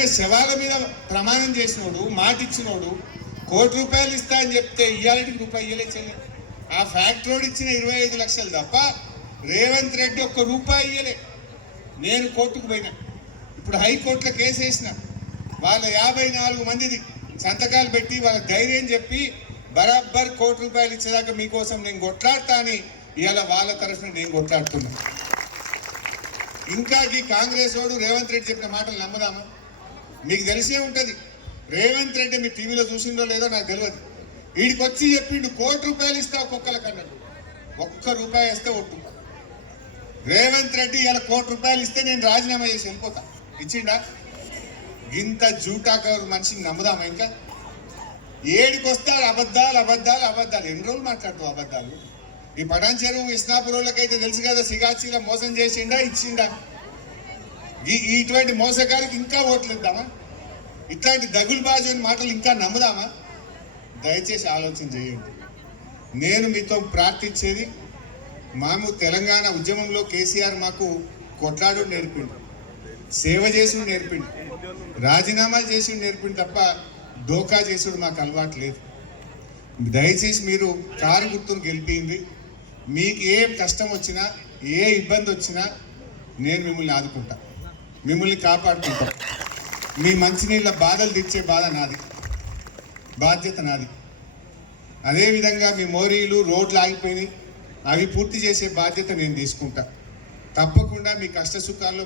పుట్టిన శవాల మీద ప్రమాణం చేసినోడు, మాట ఇచ్చినోడు, ₹1,00,00,000 ఇస్తా అని చెప్తే ఇయ్యాలకి రూపాయి ఇయ్యలే చెల్లి. ఆ ఫ్యాక్టరీ ఇచ్చిన 25 లక్షలు తప్ప రేవంత్ రెడ్డి ₹1 ఇయ్యలే. నేను కోర్టుకు పోయినా, ఇప్పుడు హైకోర్టులో కేసు వేసిన, వాళ్ళ 54 మందిది సంతకాలు పెట్టి వాళ్ళ ధైర్యం చెప్పి బరాబర్ ₹1,00,00,000 ఇచ్చేదాకా మీకోసం నేను కొట్లాడతా అని ఇవాళ వాళ్ళ తరఫున నేను కొట్లాడుతున్నా. ఇంకా ఈ కాంగ్రెస్ వాడు రేవంత్ రెడ్డి చెప్పిన మాటలు నమ్మదామా? మీకు తెలిసే ఉంటుంది. రేవంత్ రెడ్డి మీ టీవీలో చూసిందో లేదో నాకు తెలియదు. వీడికి వచ్చి చెప్పిండు ₹1,00,00,000 ఇస్తా ఒక్కొక్కరికి అన్నాడు. ₹1 ఇస్తే ఒట్టు. రేవంత్ రెడ్డి ఇలా ₹1,00,00,000 ఇస్తే నేను రాజీనామా చేసి వెళ్ళిపోతా. ఇచ్చిండా? ఇంత జూటాకర్ మనిషిని నమ్ముదామా? ఇంకా ఏడికొస్తారు అబద్ధాలు అబద్ధాలు అబద్ధాలు. ఎన్ని రోజులు మాట్లాడుతావు అబద్ధాలు? ఈ పటాన్ చెరువు ఇస్నాపురంలోకైతే తెలుసు కదా, సిగాచీల మోసం చేసిండా ఇచ్చిండా? ఇటువంటి మోసగారికి ఇంకా ఓట్లు ఇద్దామా? ఇట్లాంటి దగులు బాజోని మాటలు ఇంకా నమ్ముదామా? దయచేసి ఆలోచన చేయండి. నేను మీతో ప్రార్థించేది, మాము తెలంగాణ ఉద్యమంలో కేసీఆర్ మాకు కొట్లాడు నేర్పిండు, సేవ చేసుడు నేర్పిండు, రాజీనామాలు చేసి నేర్పిండు తప్ప దోకా చేసుడు మాకు అలవాటు లేదు. దయచేసి మీరు కారు గుర్తును గెలిపింది. మీకు ఏ కష్టం వచ్చినా, ఏ ఇబ్బంది వచ్చినా నేను మిమ్మల్ని ఆదుకుంటా, మిమ్మల్ని కాపాడుకుంటా. మీ మంచినీళ్ళ బాధలు తీర్చే బాధ నాది, బాధ్యత నాది. అదేవిధంగా మీ మోరీలు రోడ్లు ఆగిపోయినాయి, అవి పూర్తి చేసే బాధ్యత నేను తీసుకుంటా. తప్పకుండా మీ కష్ట సుఖాల్లో